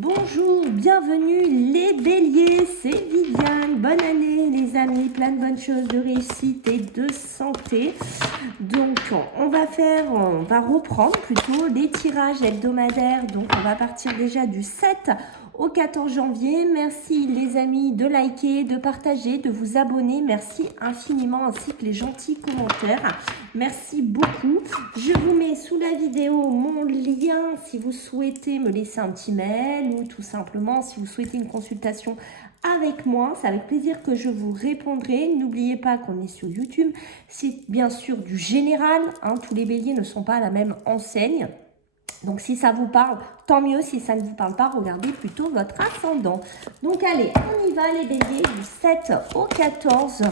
Bonjour, bienvenue les béliers, c'est Viviane. Bonne année les amis, plein de bonnes choses, de réussite et de santé. Donc on va reprendre plutôt les tirages hebdomadaires. Donc on va partir déjà du 7 au 14 janvier. Merci les amis de liker, de partager, de vous abonner. Merci infiniment ainsi que les gentils commentaires. Merci beaucoup. Je vous mets sous la vidéo mon lien si vous souhaitez me laisser un petit mail ou tout simplement si vous souhaitez une consultation avec moi. C'est avec plaisir que je vous répondrai. N'oubliez pas qu'on est sur YouTube. C'est bien sûr du général. Tous les béliers ne sont pas à la même enseigne. Donc, si ça vous parle, tant mieux. Si ça ne vous parle pas, regardez plutôt votre ascendant. Donc, allez, on y va les béliers du 7 au 14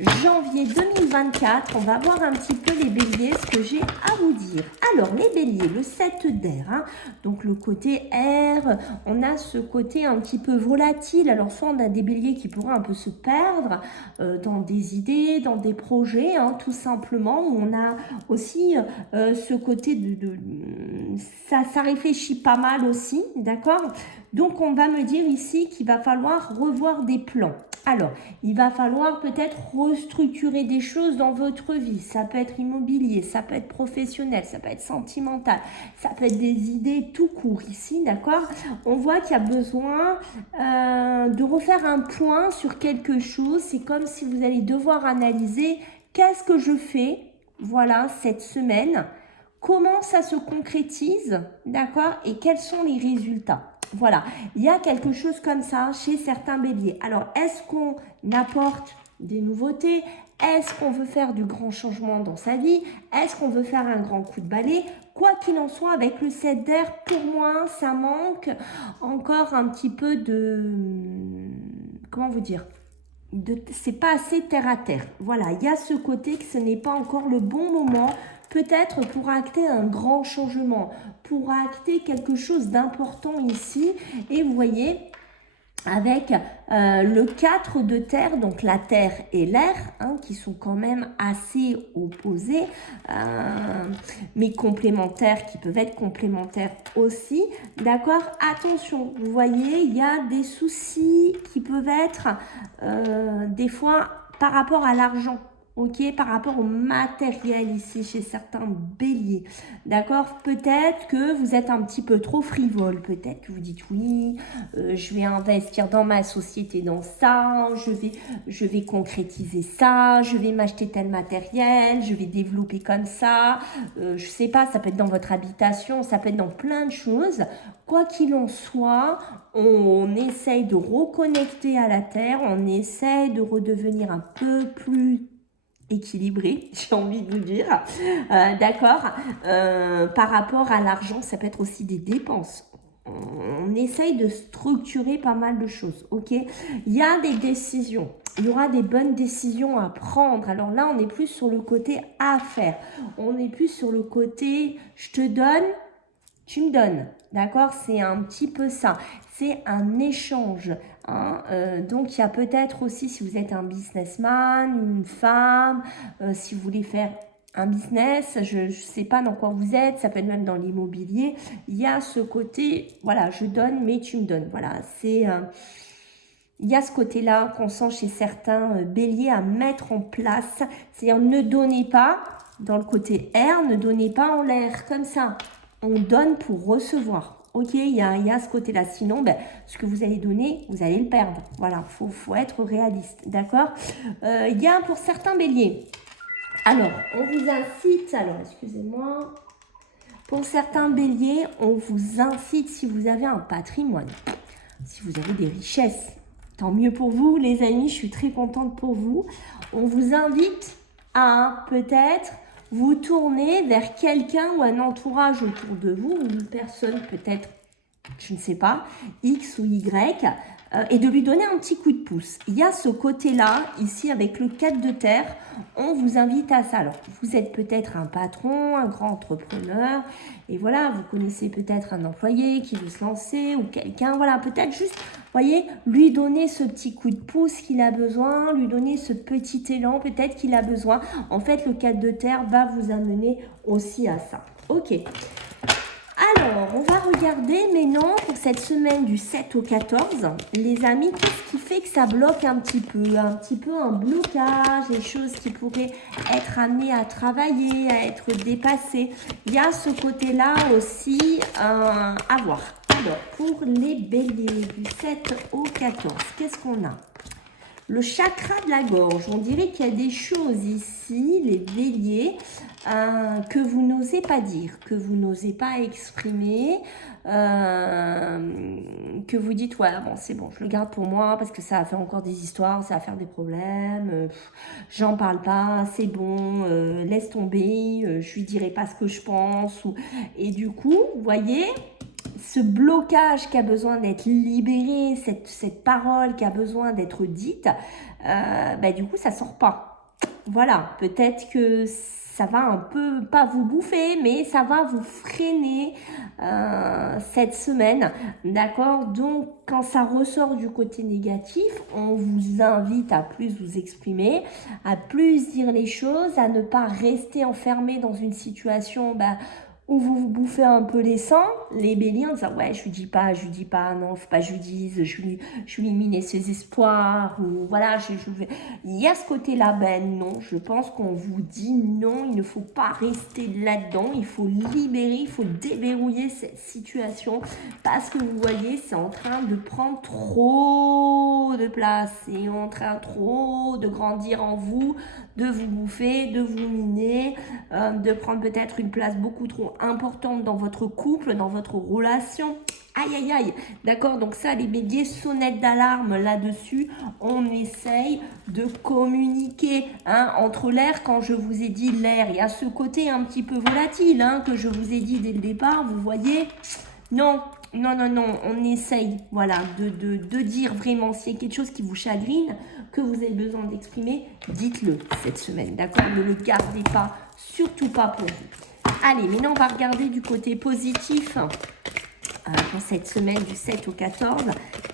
janvier 2024. On va voir un petit peu les béliers, ce que j'ai à vous dire. Alors, les béliers, le 7 d'air, donc le côté air, on a ce côté un petit peu volatile. Alors, soit on a des béliers qui pourraient un peu se perdre dans des idées, dans des projets, tout simplement. On a aussi ce côté ça réfléchit pas mal aussi, d'accord? Donc, on va me dire ici qu'il va falloir revoir des plans. Alors, il va falloir peut-être restructurer des choses dans votre vie. Ça peut être immobilier, ça peut être professionnel, ça peut être sentimental, ça peut être des idées tout court ici, d'accord? On voit qu'il y a besoin de refaire un point sur quelque chose. C'est comme si vous allez devoir analyser qu'est-ce que je fais, voilà, cette semaine. Comment ça se concrétise, d'accord? Et quels sont les résultats? Voilà, il y a quelque chose comme ça chez certains béliers. Alors, est-ce qu'on apporte des nouveautés? Est-ce qu'on veut faire du grand changement dans sa vie? Est-ce qu'on veut faire un grand coup de balai? Quoi qu'il en soit, avec le 7 d'air, pour moi, ça manque encore un petit peu de... Comment vous dire? C'est pas assez terre à terre. Voilà, il y a ce côté que ce n'est pas encore le bon moment, peut-être pour acter un grand changement, pour acter quelque chose d'important ici. Et vous voyez, avec le 4 de terre, donc la terre et l'air, qui sont quand même assez opposés, mais complémentaires, qui peuvent être complémentaires aussi, d'accord? Attention, vous voyez, il y a des soucis qui peuvent être des fois par rapport à l'argent. Ok, par rapport au matériel ici chez certains béliers, d'accord? Peut-être que vous êtes un petit peu trop frivole, peut-être que vous dites oui, je vais investir dans ma société dans ça, je vais concrétiser ça, je vais m'acheter tel matériel, je vais développer comme ça, je sais pas, ça peut être dans votre habitation, ça peut être dans plein de choses. Quoi qu'il en soit, on essaye de reconnecter à la terre, on essaye de redevenir un peu plus équilibré, j'ai envie de vous dire, d'accord, par rapport à l'argent, ça peut être aussi des dépenses. On essaye de structurer pas mal de choses, ok? Il y a des décisions, il y aura des bonnes décisions à prendre. Alors là, on n'est plus sur le côté affaires, on est plus sur le côté je te donne, tu me donnes, d'accord? C'est un petit peu ça, c'est un échange. Donc, il y a peut-être aussi, si vous êtes un businessman, une femme, si vous voulez faire un business, je ne sais pas dans quoi vous êtes, ça peut être même dans l'immobilier, il y a ce côté, voilà, je donne, mais tu me donnes. Voilà, c'est... il y a ce côté-là qu'on sent chez certains béliers à mettre en place, c'est-à-dire ne donnez pas, dans le côté air, ne donnez pas en l'air, comme ça. On donne pour recevoir. Ok, il y a ce côté-là. Sinon, ce que vous allez donner, vous allez le perdre. Voilà, faut être réaliste. D'accord? Il y a pour certains béliers. Alors, on vous incite. Alors, excusez-moi. Pour certains béliers, on vous incite si vous avez un patrimoine, si vous avez des richesses. Tant mieux pour vous, les amis. Je suis très contente pour vous. On vous invite à peut-être vous tournez vers quelqu'un ou un entourage autour de vous, ou une personne peut-être, je ne sais pas, X ou Y, et de lui donner un petit coup de pouce. Il y a ce côté-là, ici avec le 4 de terre, on vous invite à ça. Alors, vous êtes peut-être un patron, un grand entrepreneur, et voilà, vous connaissez peut-être un employé qui veut se lancer, ou quelqu'un, voilà, peut-être juste, voyez, lui donner ce petit coup de pouce qu'il a besoin, lui donner ce petit élan peut-être qu'il a besoin. En fait, le 4 de terre va vous amener aussi à ça. Ok. Alors, on va regarder maintenant pour cette semaine du 7 au 14. Les amis, qu'est-ce qui fait que ça bloque un petit peu? Un petit peu un blocage, des choses qui pourraient être amenées à travailler, à être dépassées. Il y a ce côté-là aussi à voir. Alors, pour les béliers du 7 au 14, qu'est-ce qu'on a? Le chakra de la gorge, on dirait qu'il y a des choses ici, les béliers, que vous n'osez pas dire, que vous n'osez pas exprimer, que vous dites, ouais, bon, c'est bon, je le garde pour moi parce que ça va faire encore des histoires, ça va faire des problèmes, j'en parle pas, c'est bon, laisse tomber, je lui dirai pas ce que je pense. Et du coup, vous voyez, ce blocage qui a besoin d'être libéré, cette parole qui a besoin d'être dite, du coup, ça sort pas. Voilà, peut-être que ça va un peu, pas vous bouffer, mais ça va vous freiner cette semaine, d'accord? Donc, quand ça ressort du côté négatif, on vous invite à plus vous exprimer, à plus dire les choses, à ne pas rester enfermé dans une situation où vous vous bouffez un peu les sangs, les béliers, en disant ouais, je lui dis pas, non, faut pas que je lui dise, je lui mine ses espoirs, ou voilà, il y a ce côté-là, non, je pense qu'on vous dit non, il ne faut pas rester là-dedans, il faut libérer, il faut déverrouiller cette situation, parce que vous voyez, c'est en train de prendre trop de place, c'est en train trop de grandir en vous, de vous bouffer, de vous miner, de prendre peut-être une place beaucoup trop importante dans votre couple, dans votre relation. Aïe, aïe, aïe. D'accord, donc ça, les béliers, sonnette d'alarme là-dessus. On essaye de communiquer entre l'air. Quand je vous ai dit l'air, il y a ce côté un petit peu volatile que je vous ai dit dès le départ. Vous voyez? Non, on essaye de dire vraiment s'il y a quelque chose qui vous chagrine, que vous avez besoin d'exprimer, dites-le cette semaine, d'accord? Ne le gardez pas, surtout pas pour vous. Allez, maintenant on va regarder du côté positif pour cette semaine du 7 au 14.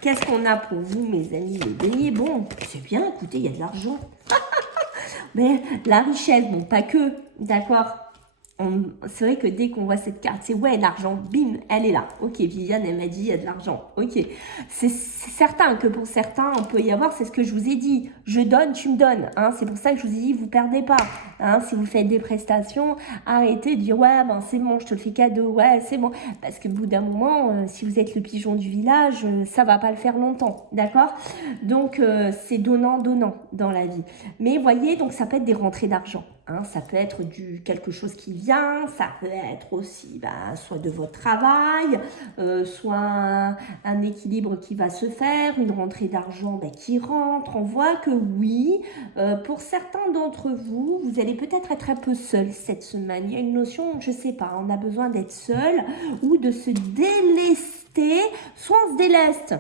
Qu'est-ce qu'on a pour vous, mes amis les béliers? Bon, c'est bien, écoutez, il y a de l'argent. Mais la richesse, bon, pas que, d'accord? C'est vrai que dès qu'on voit cette carte, c'est ouais, l'argent, bim, elle est là. Ok, Viviane, elle m'a dit, il y a de l'argent. Ok, c'est certain que pour certains, on peut y avoir, c'est ce que je vous ai dit. Je donne, tu me donnes. C'est pour ça que je vous ai dit, vous perdez pas. Si vous faites des prestations, arrêtez de dire, ouais, c'est bon, je te le fais cadeau, ouais, c'est bon. Parce que au bout d'un moment, si vous êtes le pigeon du village, ça va pas le faire longtemps, d'accord? Donc, c'est donnant dans la vie. Mais voyez, donc ça peut être des rentrées d'argent. Ça peut être quelque chose qui vient, ça peut être aussi soit de votre travail, soit un équilibre qui va se faire, une rentrée d'argent qui rentre. On voit que oui, pour certains d'entre vous, vous allez peut-être être un peu seul cette semaine. Il y a une notion, je ne sais pas, on a besoin d'être seul ou de se délester, soit on se déleste.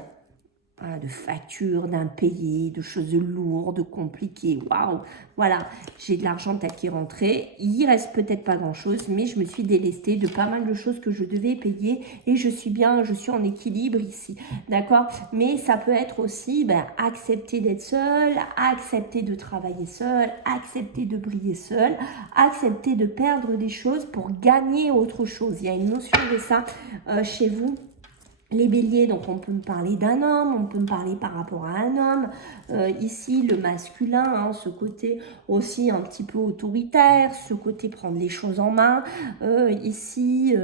De factures, d'impayés, de choses lourdes, compliquées. Waouh! Voilà, j'ai de l'argent peut-être qui est rentré. Il reste peut-être pas grand-chose, mais je me suis délestée de pas mal de choses que je devais payer et je suis en équilibre ici. D'accord? Mais ça peut être aussi accepter d'être seul, accepter de travailler seul, accepter de briller seul, accepter de perdre des choses pour gagner autre chose. Il y a une notion de ça chez vous. Les béliers, donc on peut me parler d'un homme, on peut me parler par rapport à un homme. Ici, le masculin, ce côté aussi un petit peu autoritaire, ce côté prendre les choses en main. Ici,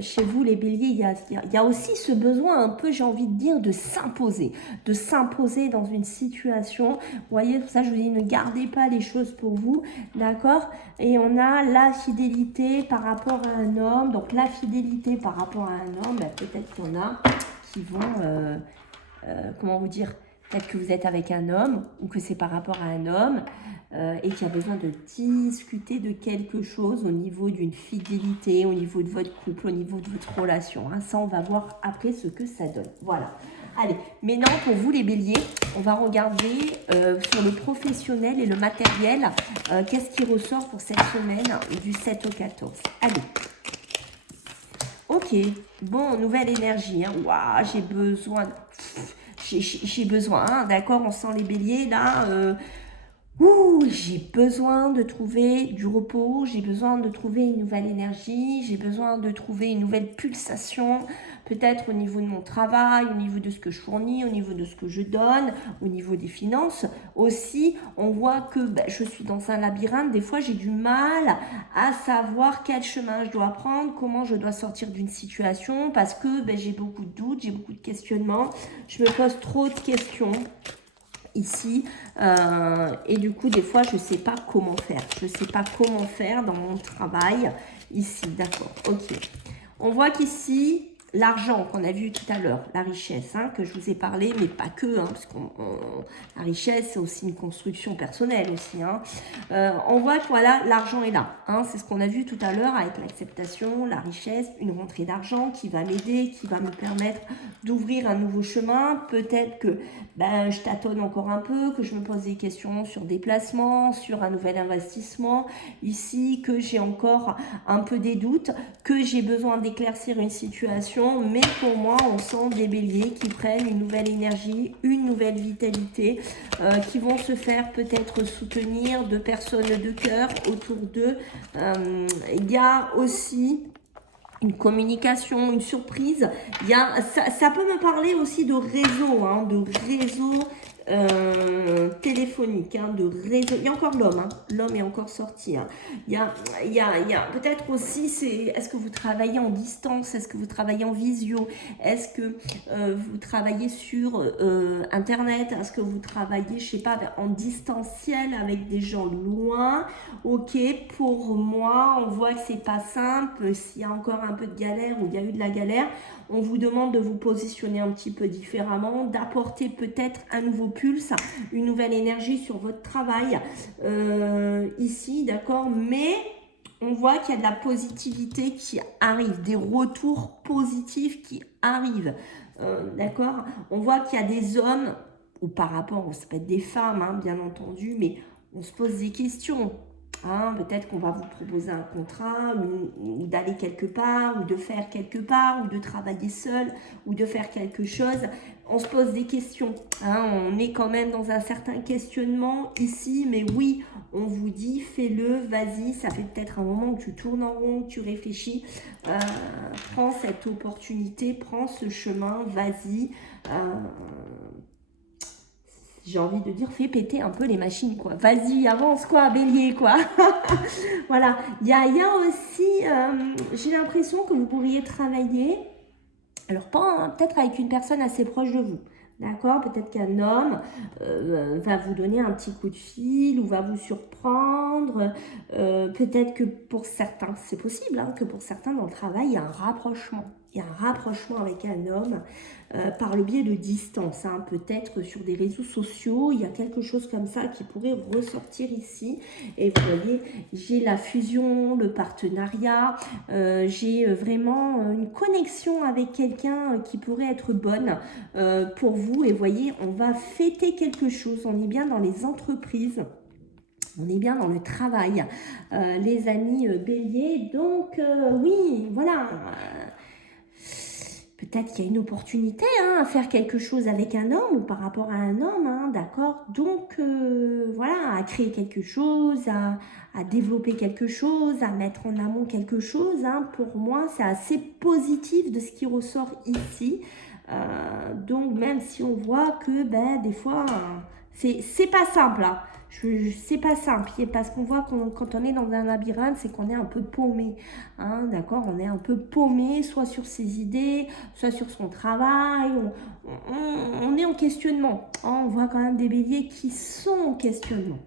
chez vous, les béliers, il y a aussi ce besoin un peu, j'ai envie de dire, de s'imposer dans une situation. Vous voyez, pour ça, je vous dis, ne gardez pas les choses pour vous, d'accord? Et on a la fidélité par rapport à un homme. Donc, la fidélité par rapport à un homme, peut-être qu'il y en a qui vont, comment vous dire, peut-être que vous êtes avec un homme ou que c'est par rapport à un homme et qu'il y a besoin de discuter de quelque chose au niveau d'une fidélité, au niveau de votre couple, au niveau de votre relation. Ça, on va voir après ce que ça donne. Voilà. Allez, maintenant pour vous les béliers, on va regarder sur le professionnel et le matériel, qu'est-ce qui ressort pour cette semaine du 7 au 14. Allez. Ok, bon, nouvelle énergie. Waouh, j'ai besoin, d'accord, on sent les béliers là. Ouh, j'ai besoin de trouver du repos, j'ai besoin de trouver une nouvelle énergie, j'ai besoin de trouver une nouvelle pulsation, peut-être au niveau de mon travail, au niveau de ce que je fournis, au niveau de ce que je donne, au niveau des finances. Aussi, on voit que je suis dans un labyrinthe, des fois j'ai du mal à savoir quel chemin je dois prendre, comment je dois sortir d'une situation, parce que j'ai beaucoup de doutes, j'ai beaucoup de questionnements, je me pose trop de questions ici et du coup des fois je sais pas comment faire dans mon travail ici, d'accord, ok. On voit qu'ici l'argent qu'on a vu tout à l'heure, la richesse que je vous ai parlé, mais pas que, parce que la richesse c'est aussi une construction personnelle aussi. On voit que voilà, l'argent est là. C'est ce qu'on a vu tout à l'heure avec l'acceptation, la richesse, une rentrée d'argent qui va m'aider, qui va me permettre d'ouvrir un nouveau chemin. Peut-être que je tâtonne encore un peu, que je me pose des questions sur des placements, sur un nouvel investissement ici, que j'ai encore un peu des doutes, que j'ai besoin d'éclaircir une situation. Mais pour moi, on sent des béliers qui prennent une nouvelle énergie, une nouvelle vitalité, qui vont se faire peut-être soutenir de personnes de cœur autour d'eux. Il y a aussi une communication, une surprise. Ça peut me parler aussi de réseau, téléphonique, de réseau. Il y a encore l'homme, l'homme est encore sorti. Il y a peut-être aussi, est-ce que vous travaillez en distance, est-ce que vous travaillez en visio, est-ce que vous travaillez sur internet, est-ce que vous travaillez, je sais pas, en distanciel avec des gens loin. Ok, pour moi, on voit que c'est pas simple. S'il y a encore un peu de galère ou il y a eu de la galère, on vous demande de vous positionner un petit peu différemment, d'apporter peut-être un nouveau pulse, une nouvelle énergie sur votre travail ici, d'accord. Mais on voit qu'il y a de la positivité qui arrive, des retours positifs qui arrivent, d'accord. On voit qu'il y a des hommes, ou par rapport, ça peut être des femmes, bien entendu, mais on se pose des questions. Peut-être qu'on va vous proposer un contrat ou d'aller quelque part ou de faire quelque part ou de travailler seul ou de faire quelque chose. On se pose des questions. On est quand même dans un certain questionnement ici, mais oui, on vous dit fais-le, vas-y. Ça fait peut-être un moment que tu tournes en rond, que tu réfléchis. Prends cette opportunité, prends ce chemin, vas-y. J'ai envie de dire, fais péter un peu les machines, quoi. Vas-y, avance, quoi, bélier, quoi. Voilà. Il y a aussi, j'ai l'impression que vous pourriez travailler, alors pas peut-être avec une personne assez proche de vous. D'accord, peut-être qu'un homme va vous donner un petit coup de fil ou va vous surprendre. Peut-être que pour certains, c'est possible, que pour certains dans le travail, il y a un rapprochement. Il y a un rapprochement avec un homme par le biais de distance. Peut-être sur des réseaux sociaux, il y a quelque chose comme ça qui pourrait ressortir ici. Et vous voyez, j'ai la fusion, le partenariat, j'ai vraiment une connexion avec quelqu'un qui pourrait être bonne pour vous. Et vous voyez, on va fêter quelque chose. On est bien dans les entreprises. On est bien dans le travail, les amis béliers. Donc, oui, voilà. Peut-être qu'il y a une opportunité à faire quelque chose avec un homme ou par rapport à un homme, d'accord. Donc, voilà, à créer quelque chose, à développer quelque chose, à mettre en amont quelque chose. Pour moi, c'est assez positif de ce qui ressort ici. Donc, même si on voit que des fois, c'est pas simple. C'est pas simple, parce qu'on voit quand on est dans un labyrinthe, c'est qu'on est un peu paumé, d'accord, on est un peu paumé, soit sur ses idées, soit sur son travail, on est en questionnement, on voit quand même des béliers qui sont en questionnement,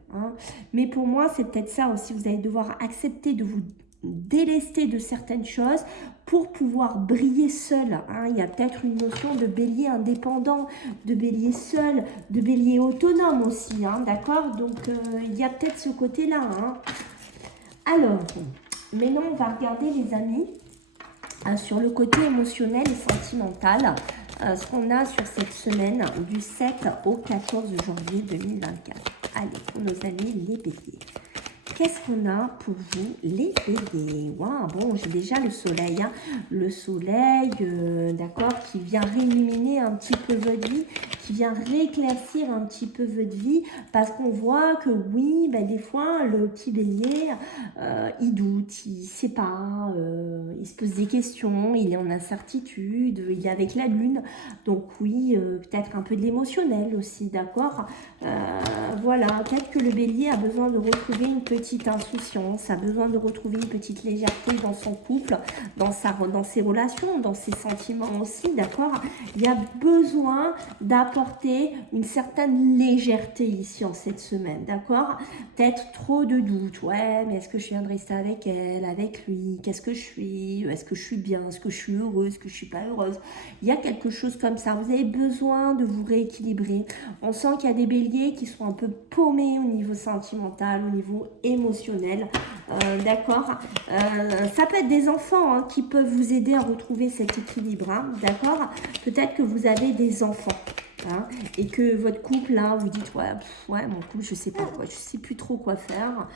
mais pour moi, c'est peut-être ça aussi, vous allez devoir accepter de vous délester de certaines choses pour pouvoir briller seul. Il y a peut-être une notion de bélier indépendant, de bélier seul, de bélier autonome aussi, d'accord. Donc il y a peut-être ce côté-là. Alors, maintenant on va regarder les amis sur le côté émotionnel et sentimental, ce qu'on a sur cette semaine du 7 au 14 janvier 2024. Allez, pour nos amis les béliers. qu'est-ce qu'on a pour vous, les béliers? Waouh, bon, j'ai déjà le soleil, hein. Le soleil, d'accord, qui vient illuminer un petit peu votre vie, qui vient rééclaircir un petit peu votre vie, parce qu'on voit que oui, ben, des fois, le petit bélier, il doute, il ne sait pas, il se pose des questions, il est en incertitude, il est avec la lune, donc oui, peut-être un peu de l'émotionnel aussi, d'accord. Voilà, peut-être que le bélier a besoin de retrouver une petite insouciance, a besoin de retrouver une petite légèreté dans son couple, dans ses relations, dans ses sentiments aussi, d'accord. Il y a besoin d'apporter une certaine légèreté ici en cette semaine, d'accord. Peut-être trop de doutes, ouais, mais est-ce que je viens de rester avec elle, avec lui, qu'est-ce que je suis, est-ce que je suis bien, est-ce que je suis heureuse, est-ce que je suis pas heureuse. Il y a quelque chose comme ça, vous avez besoin de vous rééquilibrer. On sent qu'il y a des béliers qui sont un peu paumés au niveau sentimental, au niveau émotionnel, d'accord. Ça peut être des enfants hein, qui peuvent vous aider à retrouver cet équilibre, hein, d'accord. Peut-être que vous avez des enfants. Hein, et que votre couple là vous dites ouais mon couple je sais pas quoi, je sais plus trop quoi faire,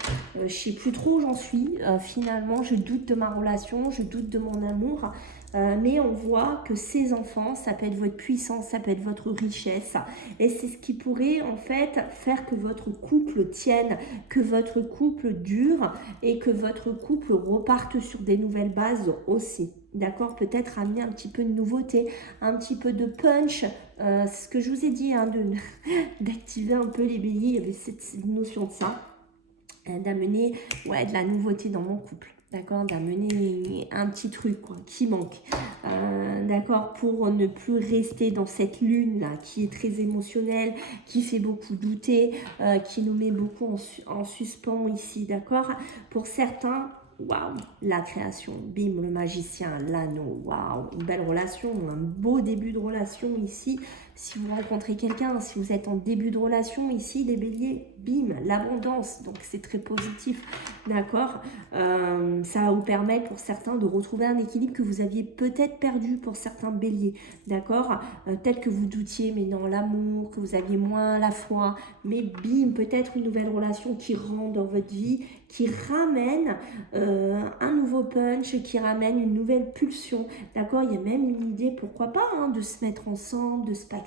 je sais plus trop où j'en suis, finalement je doute de ma relation, je doute de mon amour, mais on voit que ces enfants ça peut être votre puissance, ça peut être votre richesse, et c'est ce qui pourrait en fait faire que votre couple tienne, que votre couple dure et que votre couple reparte sur des nouvelles bases aussi. D'accord, peut-être amener un petit peu de nouveauté, un petit peu de punch. C'est ce que je vous ai dit, hein, d'activer un peu les béliers. Il y avait cette notion de ça, d'amener de la nouveauté dans mon couple. D'accord, d'amener un petit truc quoi, qui manque. D'accord, pour ne plus rester dans cette lune-là qui est très émotionnelle, qui fait beaucoup douter, qui nous met beaucoup en suspens ici. D'accord, pour certains. Waouh, la création, bim, le magicien, l'anneau, waouh, une belle relation, un beau début de relation ici. Si vous rencontrez quelqu'un, si vous êtes en début de relation ici, les béliers, bim, l'abondance, donc c'est très positif, d'accord. Ça va vous permettre pour certains de retrouver un équilibre que vous aviez peut-être perdu pour certains béliers, d'accord. Peut-être que vous doutiez, mais dans l'amour, que vous aviez moins la foi, mais bim, peut-être une nouvelle relation qui rentre dans votre vie, qui ramène un nouveau punch, qui ramène une nouvelle pulsion, d'accord. Il y a même une idée, pourquoi pas, hein, de se mettre ensemble, de se paxer,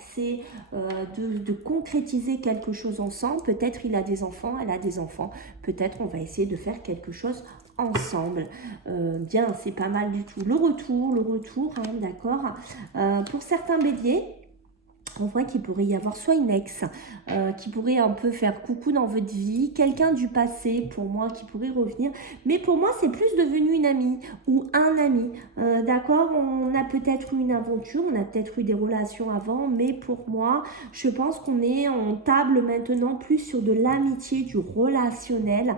de concrétiser quelque chose ensemble. Peut-être il a des enfants, elle a des enfants, peut-être on va essayer de faire quelque chose ensemble. Bien, c'est pas mal du tout. Le retour, hein, d'accord. Pour certains béliers, on voit qu'il pourrait y avoir soit une ex qui pourrait un peu faire coucou dans votre vie, quelqu'un du passé pour moi qui pourrait revenir, mais pour moi c'est plus devenu une amie ou un ami, d'accord. On a peut-être eu une aventure, on a peut-être eu des relations avant, mais pour moi je pense on table maintenant plus sur de l'amitié, du relationnel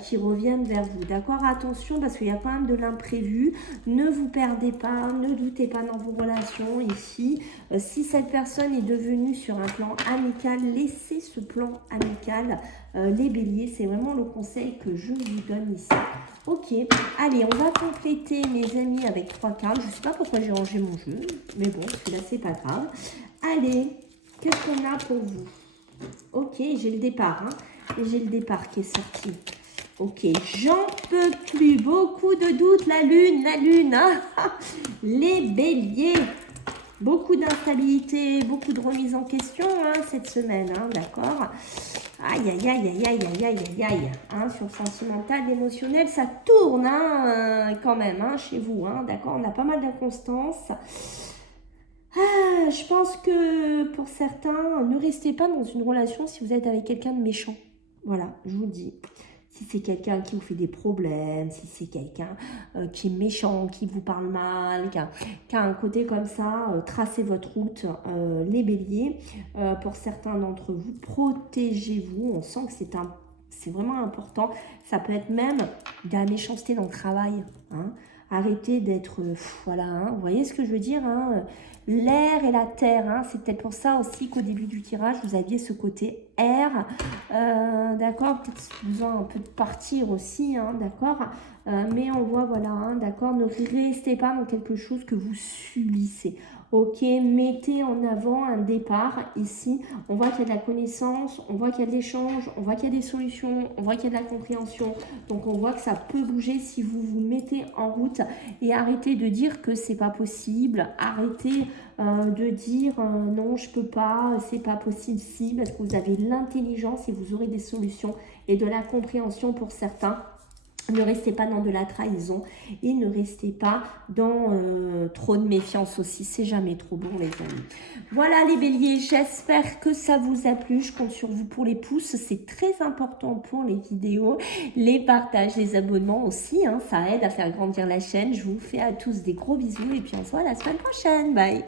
qui reviennent vers vous, d'accord. Attention parce qu'il y a quand même de l'imprévu, ne vous perdez pas, ne doutez pas dans vos relations ici. Si cette personne est devenue sur un plan amical, laissez ce plan amical, les béliers, c'est vraiment le conseil que je vous donne ici. Ok, allez, on va compléter mes amis avec 3 cartes. Je ne sais pas pourquoi j'ai rangé mon jeu, mais bon, celui-là c'est pas grave. Allez, qu'est-ce qu'on a pour vous? Ok, j'ai le départ, hein, et j'ai le départ qui est sorti. Ok, j'en peux plus, beaucoup de doutes, la lune, hein. Les béliers. Beaucoup d'instabilité, beaucoup de remise en question hein, cette semaine, hein, d'accord. Aïe, aïe, aïe, aïe, aïe, aïe, aïe, aïe, aïe. Hein, sur le sentimental, l'émotionnel, ça tourne hein, quand même hein, chez vous, hein, d'accord. On a pas mal d'inconstance. Je pense que pour certains, ne restez pas dans une relation si vous êtes avec quelqu'un de méchant. Voilà, je vous le dis. Si c'est quelqu'un qui vous fait des problèmes, si c'est quelqu'un qui est méchant, qui vous parle mal, qui a un côté comme ça, tracez votre route, les béliers. Pour certains d'entre vous, protégez-vous. On sent que c'est vraiment important. Ça peut être même de la méchanceté dans le travail. Hein. Arrêtez d'être... voilà, hein. Vous voyez ce que je veux dire hein. L'air et la terre, hein. C'est peut-être pour ça aussi qu'au début du tirage, vous aviez ce côté air. D'accord, peut-être besoin un peu de partir aussi, hein, d'accord. mais on voit, voilà, hein, d'accord, ne restez pas dans quelque chose que vous subissez. Ok, mettez en avant un départ ici. On voit qu'il y a de la connaissance, on voit qu'il y a de l'échange, on voit qu'il y a des solutions, on voit qu'il y a de la compréhension. Donc on voit que ça peut bouger si vous vous mettez en route et arrêtez de dire que c'est pas possible. Arrêtez de dire non, je peux pas, c'est pas possible si, parce que vous avez l'intelligence et vous aurez des solutions et de la compréhension pour certains. Ne restez pas dans de la trahison et ne restez pas dans trop de méfiance aussi. C'est jamais trop bon, les amis. Voilà les béliers, j'espère que ça vous a plu. Je compte sur vous pour les pouces. C'est très important pour les vidéos. Les partages, les abonnements aussi. Hein, ça aide à faire grandir la chaîne. Je vous fais à tous des gros bisous et puis on se voit la semaine prochaine. Bye.